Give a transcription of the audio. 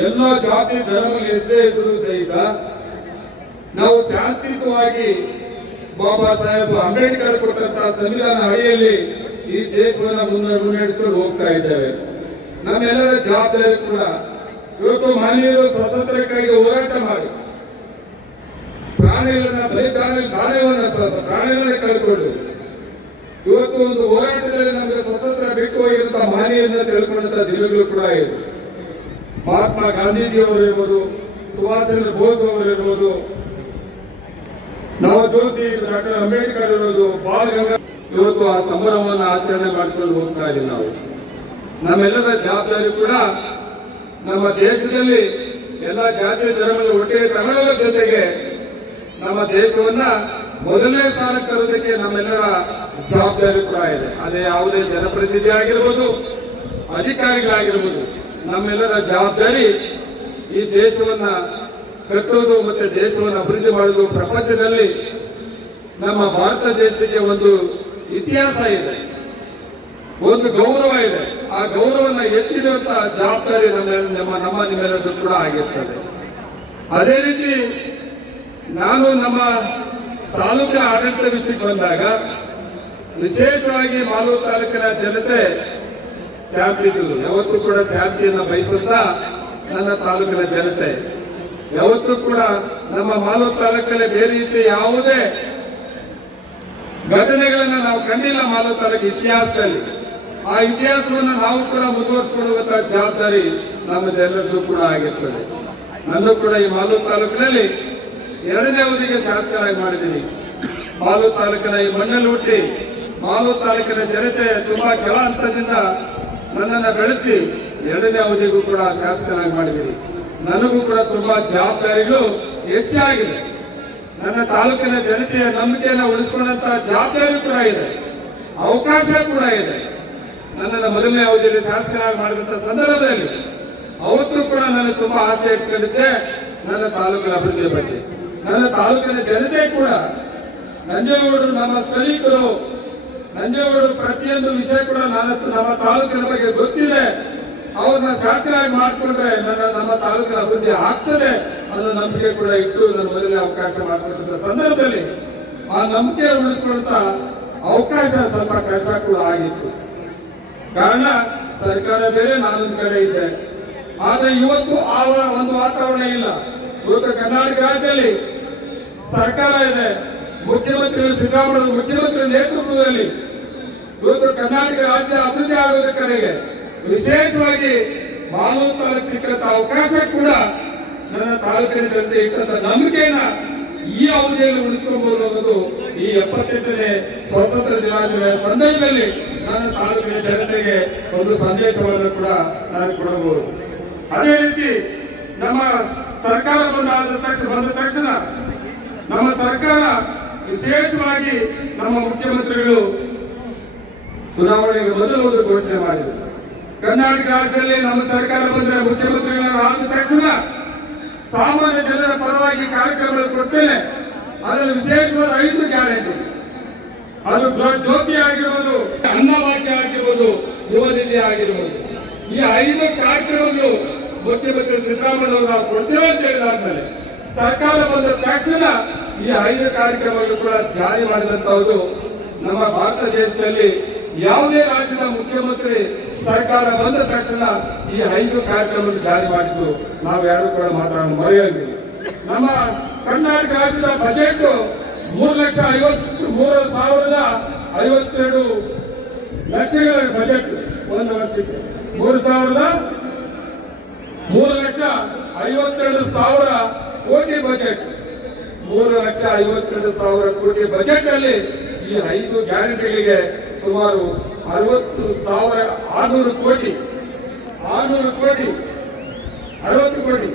ಎಲ್ಲ ಜಾತಿ ಧರ್ಮ ಎಷ್ಟೇ ಇದ್ರೂ ಸಹಿತ ನಾವು ಶಾಂತಿಯುತವಾಗಿ ಬಾಬಾ ಸಾಹೇಬ್ ಅಂಬೇಡ್ಕರ್ ಕೊಟ್ಟಂತಹ ಸಂವಿಧಾನ ಅಡಿಯಲ್ಲಿ ಈ ದೇಶವನ್ನು ಮುನ್ನ ಮುನ್ನಡೆಸಿಕೊಂಡು ಹೋಗ್ತಾ ಇದ್ದೇವೆ. ನಮ್ಮೆಲ್ಲರ ಜವಾಬ್ದಾರಿ ಕೂಡ ಇವತ್ತು ಮಾನ್ಯರು ಸ್ವಾತಂತ್ರ್ಯಕ್ಕಾಗಿ ಹೋರಾಟ ಮಾಡಿ. ಪ್ರಾಣಿಗಳನ್ನ ಬಲಿದಾನ ದಾನವನ್ನ ಪ್ರಾಣಿಗಳನ್ನ ಕಳ್ಕೊಂಡು ಇವತ್ತು ಒಂದು ಹೋರಾಟದಲ್ಲಿ ನಮಗೆ ಸ್ವತಂತ್ರ ಬಿಟ್ಟು ಹೋಗಿರುವಂತಹ ಮಾನವೀಯರನ್ನ ತಿಳ್ಕೊಂಡಂತ ದಿನಗಳು ಕೂಡ ಇದೆ ಮಹಾತ್ಮ ಗಾಂಧೀಜಿ ಅವರು ಇರ್ಬೋದು ಸುಭಾಷ್ ಚಂದ್ರ ಬೋಸ್ ಅವರು ಇರ್ಬೋದು ನವ ಜೋಶಿ ಡಾಕ್ಟರ್ ಅಂಬೇಡ್ಕರ್ ಇರ್ಬೋದು ಬಾಲ್ ಗಂಗಾ. ಇವತ್ತು ಆ ಸಂಭ್ರಮವನ್ನು ಆಚರಣೆ ಮಾಡ್ಕೊಂಡು ಹೋಗ್ತಾ ಇದ್ದೀವಿ ನಾವು. ನಮ್ಮೆಲ್ಲರ ಜವಾಬ್ದಾರಿ ಕೂಡ ನಮ್ಮ ದೇಶದಲ್ಲಿ ಎಲ್ಲ ಜಾತಿ ಧರ್ಮದ ಒಟ್ಟಿಗೆ ತಗೊಳ್ಳೋದ್ರ ಜೊತೆಗೆ ನಮ್ಮ ದೇಶವನ್ನ ಮೊದಲನೇ ಸ್ಥಾನಕ್ಕೆ ತರೋದಕ್ಕೆ ನಮ್ಮೆಲ್ಲರ ಜವಾಬ್ದಾರಿ ಕೂಡ ಇದೆ. ಅದೇ ಯಾವುದೇ ಜನಪ್ರತಿನಿಧಿ ಆಗಿರ್ಬೋದು ಅಧಿಕಾರಿಗಳಾಗಿರ್ಬೋದು. ನಮ್ಮೆಲ್ಲರ ಜವಾಬ್ದಾರಿ ಈ ದೇಶವನ್ನ ಕಟ್ಟೋದು ಮತ್ತೆ ದೇಶವನ್ನು ಅಭಿವೃದ್ಧಿ ಮಾಡೋದು. ಪ್ರಪಂಚದಲ್ಲಿ ನಮ್ಮ ಭಾರತ ದೇಶಕ್ಕೆ ಒಂದು ಇತಿಹಾಸ ಇದೆ. ಒಂದು ಗೌರವ ಇದೆ. ಆ ಗೌರವನ್ನ ಎತ್ತಿಡುವಂತ ಜವಾಬ್ದಾರಿ ನಮ್ಮ ನಮ್ಮ ನಮ್ಮ ನಿಮ್ಮೆಲ್ಲರದ್ದು ಕೂಡ ಆಗಿರ್ತದೆ. ಅದೇ ರೀತಿ ನಾನು ನಮ್ಮ ತಾಲೂಕಿನ ಆಡಳಿತ ವಿಷಯಕ್ಕೆ ಬಂದಾಗ ವಿಶೇಷವಾಗಿ ಮಾಲೂರು ತಾಲೂಕಿನ ಜನತೆ ಶಾಂತಿಗಳು ಯಾವತ್ತೂ ಕೂಡ ಶಾಂತಿಯನ್ನು ಬಯಸುತ್ತಾ ನನ್ನ ತಾಲೂಕಿನ ಜನತೆ. ಯಾವತ್ತೂ ಕೂಡ ನಮ್ಮ ಮಾಲೂರು ತಾಲೂಕಲ್ಲಿ ಬೇರೆ ರೀತಿ ಯಾವುದೇ ಘಟನೆಗಳನ್ನ ನಾವು ಕಂಡಿಲ್ಲ ಮಾಲೂರು ತಾಲೂಕು ಇತಿಹಾಸದಲ್ಲಿ. ಆ ಇತಿಹಾಸವನ್ನು ನಾವು ಕೂಡ ಮುಂದುವರಿಸಿಕೊಳ್ಳುವಂತ ಜವಾಬ್ದಾರಿ ನಮ್ಮದೆಲ್ಲರದ್ದು ಕೂಡ ಆಗಿರ್ತದೆ. ನಾನು ಕೂಡ ಈ ಮಾಲೂರು ತಾಲೂಕಿನಲ್ಲಿ ಎರಡನೇ ಅವಧಿಗೆ ಶಾಸಕರಾಗಿ ಮಾಡಿದ್ದೀನಿ. ಮಾಲೂರು ತಾಲೂಕಿನ ಈ ಮಣ್ಣಲ್ಲಿ ಹುಟ್ಟಿ ಮಾಲೂರು ತಾಲೂಕಿನ ಜನತೆ ತುಂಬಾ ಕೆಳ ಹಂತದಿಂದ ನನ್ನನ್ನು ಬೆಳೆಸಿ ಎರಡನೇ ಅವಧಿಗೂ ಕೂಡ ಶಾಸಕನಾಗಿ ಮಾಡಿದ್ದೀರಿ ನನಗೂ ಕೂಡ ತುಂಬಾ ಜವಾಬ್ದಾರಿಗಳು ಹೆಚ್ಚಾಗಿದೆ. ನನ್ನ ತಾಲೂಕಿನ ಜನತೆಯ ನಂಬಿಕೆಯನ್ನು ಉಳಿಸಿಕೊಂಡಂತ ಜವಾಬ್ದಾರಿ ಕೂಡ ಇದೆ. ಅವಕಾಶ ಕೂಡ ಇದೆ. ನನ್ನನ್ನು ಮೊದಲನೇ ಅವಧಿಯಲ್ಲಿ ಶಾಸಕನಾಗಿ ಮಾಡಿದಂತ ಸಂದರ್ಭದಲ್ಲಿ ಅವತ್ತು ಕೂಡ ನನಗೆ ತುಂಬಾ ಆಸೆ ಇಟ್ಕೊಂಡಿದ್ದೆ ನನ್ನ ತಾಲೂಕಿನ ಅಭಿವೃದ್ಧಿಯ ಬಗ್ಗೆ. ನನ್ನ ತಾಲೂಕಿನ ಜನತೆ ಕೂಡ ನಂಜೇಗೌಡರು ನಮ್ಮ ಸ್ಥಳೀಕರು ನಂಜೇಗೌಡರು ಪ್ರತಿಯೊಂದು ವಿಷಯ ಕೂಡ ನಾನು ನಮ್ಮ ತಾಲೂಕಿನ ಬಗ್ಗೆ ಗೊತ್ತಿದೆ. ಅವ್ರನ್ನ ಶಾಸಕರಾಗಿ ಮಾಡಿಕೊಂಡ್ರೆ ನನ್ನ, ನಮ್ಮ ತಾಲೂಕಿನ ಅಭಿವೃದ್ಧಿ ಆಗ್ತದೆ ಅನ್ನೋ ನಂಬಿಕೆ ಕೂಡ ಇಟ್ಟು ನನ್ನ ಮೊದಲೇ ಅವಕಾಶ ಮಾಡಿಕೊಂಡ ಸಂದರ್ಭದಲ್ಲಿ ಆ ನಂಬಿಕೆ ಉಳಿಸ್ಕೊಳ್ತ ಅವಕಾಶ ಸ್ವಲ್ಪ ಕಷ್ಟ ಕೂಡ ಆಗಿತ್ತು. ಕಾರಣ ಸರ್ಕಾರ ಬೇರೆ, ನಾನೊಂದು ಕಡೆ ಇದ್ದೆ. ಆದ್ರೆ ಇವತ್ತು ಆ ಒಂದು ವಾತಾವರಣ ಇಲ್ಲ. ಇವತ್ತು ಕರ್ನಾಟಕ ರಾಜ್ಯದಲ್ಲಿ ಸರ್ಕಾರ ಇದೆ. ಮುಖ್ಯಮಂತ್ರಿಗಳು, ಸಿದ್ದರಾಮಯ್ಯ ಮುಖ್ಯಮಂತ್ರಿ ನೇತೃತ್ವದಲ್ಲಿ ಇವತ್ತು ಕರ್ನಾಟಕ ರಾಜ್ಯ ಅಭಿವೃದ್ಧಿ ಆಗೋದ ಕಡೆಗೆ ವಿಶೇಷವಾಗಿ ಮಾನೋತ್ಪಾದಕ ಸಿಕ್ಕಂತ ಅವಕಾಶ ಕೂಡ ನನ್ನ ತಾಲೂಕಿನ ಜನತೆ ಇಟ್ಟಂತ ನಂಬಿಕೆಯನ್ನ ಈ ಅವಧಿಯಲ್ಲಿ ಉಳಿಸ್ಕೋಬಹುದು ಅನ್ನೋದು ಈ ಎಪ್ಪತ್ತೆಂಟನೇ ಸ್ವಾತಂತ್ರ್ಯ ದಿನಾಚರಣೆಯ ಸಂದರ್ಭದಲ್ಲಿ ನನ್ನ ತಾಲೂಕಿನ ಜನತೆಗೆ ಒಂದು ಸಂದೇಶವನ್ನು ಕೂಡ ನಾನು ಕೊಡಬಹುದು. ಅದೇ ರೀತಿ ನಮ್ಮ ಸರ್ಕಾರ ಬಂದಾದ ತಕ್ಷಣ ಬಂದ ತಕ್ಷಣ ನಮ್ಮ ಸರ್ಕಾರ ವಿಶೇಷವಾಗಿ ನಮ್ಮ ಮುಖ್ಯಮಂತ್ರಿಗಳು ಚುನಾವಣೆಗೆ ಮೊದಲು ಒಂದು ಘೋಷಣೆ ಮಾಡಿದರು. ಕರ್ನಾಟಕ ರಾಜ್ಯದಲ್ಲಿ ನಮ್ಮ ಸರ್ಕಾರ ಬಂದ್ರೆ ಮುಖ್ಯಮಂತ್ರಿಗಳು ಆದ ತಕ್ಷಣ ಸಾಮಾನ್ಯ ಜನರ ಪರವಾಗಿ ಕಾರ್ಯಕ್ರಮಗಳು ಕೊಡ್ತೇನೆ. ಅದರಲ್ಲಿ ವಿಶೇಷವಾದ ಐದು ಗ್ಯಾರಂಟಿ. ಅದು ಜ್ಯೋತಿ ಆಗಿರ್ಬೋದು ಅನ್ನಭಾಗ್ಯ ಆಗಿರ್ಬೋದು, ಯುವನಿಧಿ ಆಗಿರ್ಬೋದು. ಈ ಐದು ಕಾರ್ಯಕ್ರಮಗಳು ಮುಖ್ಯಮಂತ್ರಿ ಸಿದ್ದರಾಮಯ್ಯ ಅವರು ನಾವು ಕೊಡ್ತೇವೆ ಅಂತ ಹೇಳಿದಾದ್ಮೇಲೆ ಸರ್ಕಾರ ಬಂದ ತಕ್ಷಣ ಈ ಐದು ಕಾರ್ಯಕ್ರಮಗಳು ಕೂಡ ಜಾರಿ ಮಾಡಿದಂತಹದ್ದು ನಮ್ಮ ಭಾರತ ದೇಶದಲ್ಲಿ ಯಾವುದೇ ರಾಜ್ಯದ ಮುಖ್ಯಮಂತ್ರಿ ಸರ್ಕಾರ ಬಂದ ತಕ್ಷಣ ಈ ಐದು ಕಾರ್ಯಕ್ರಮಕ್ಕೆ ಜಾರಿ ಮಾಡಿದ್ದು ನಾವು ಯಾರು ಕೂಡ ಮಾತಾಡೋಣ ಮರೆಯೋಂಗಿಲ್ಲ ನಮ್ಮ ಕರ್ನಾಟಕ ರಾಜ್ಯದ ಬಜೆಟ್ ಮೂರು ಲಕ್ಷ ಐವತ್ತು, ಮೂರು ಸಾವಿರದ ಐವತ್ತೆರಡು ಲಕ್ಷಗಳ ಬಜೆಟ್ ಒಂದು ವರ್ಷಕ್ಕೆ. ಮೂರು ಸಾವಿರದ ಮೂರು ಲಕ್ಷ ಐವತ್ತೆರಡು ಸಾವಿರ ಕೋಟಿ ಬಜೆಟ್ ಮೂರು ಲಕ್ಷ ಐವತ್ತೆರಡು ಸಾವಿರ ಕೋಟಿ ಬಜೆಟ್ ಅಲ್ಲಿ ಈ ಐದು ಗ್ಯಾರಂಟಿಗಳಿಗೆ ಸುಮಾರು ಅರವತ್ತು ಸಾವಿರ ಆರ್ನೂರು ಕೋಟಿ ಆರ್ನೂರು ಕೋಟಿ ಅರವತ್ತು ಕೋಟಿ.